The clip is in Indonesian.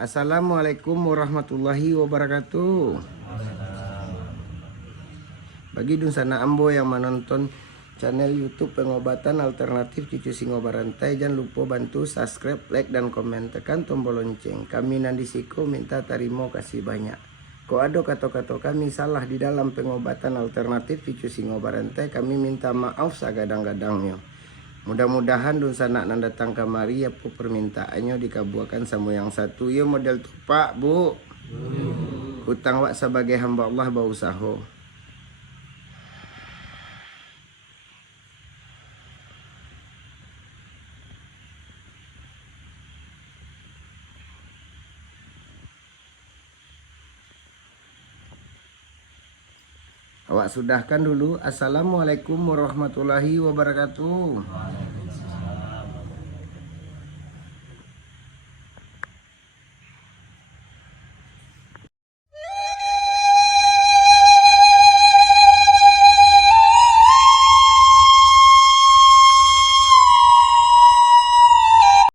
Assalamualaikum warahmatullahi wabarakatuh. Bagi Dunsana Ambo yang menonton channel YouTube Pengobatan Alternatif Cucu Singo Barantai, jangan lupa bantu subscribe, like, dan komen. Tekan tombol lonceng. Kami Nandisiko minta tarimo kasih banyak. Kau ada kata-kata kami salah di dalam pengobatan alternatif Cucu Singo Barantai, kami minta maaf sagadang-gadangnya. Mudah-mudahan Dunsana nan datang kamari apa permintaannya dikabulkan sama yang satu. Ya model tupak bu. Hutang wak sebagai hamba Allah bausaho. Awak sudahkan dulu. Assalamualaikum warahmatullahi wabarakatuh.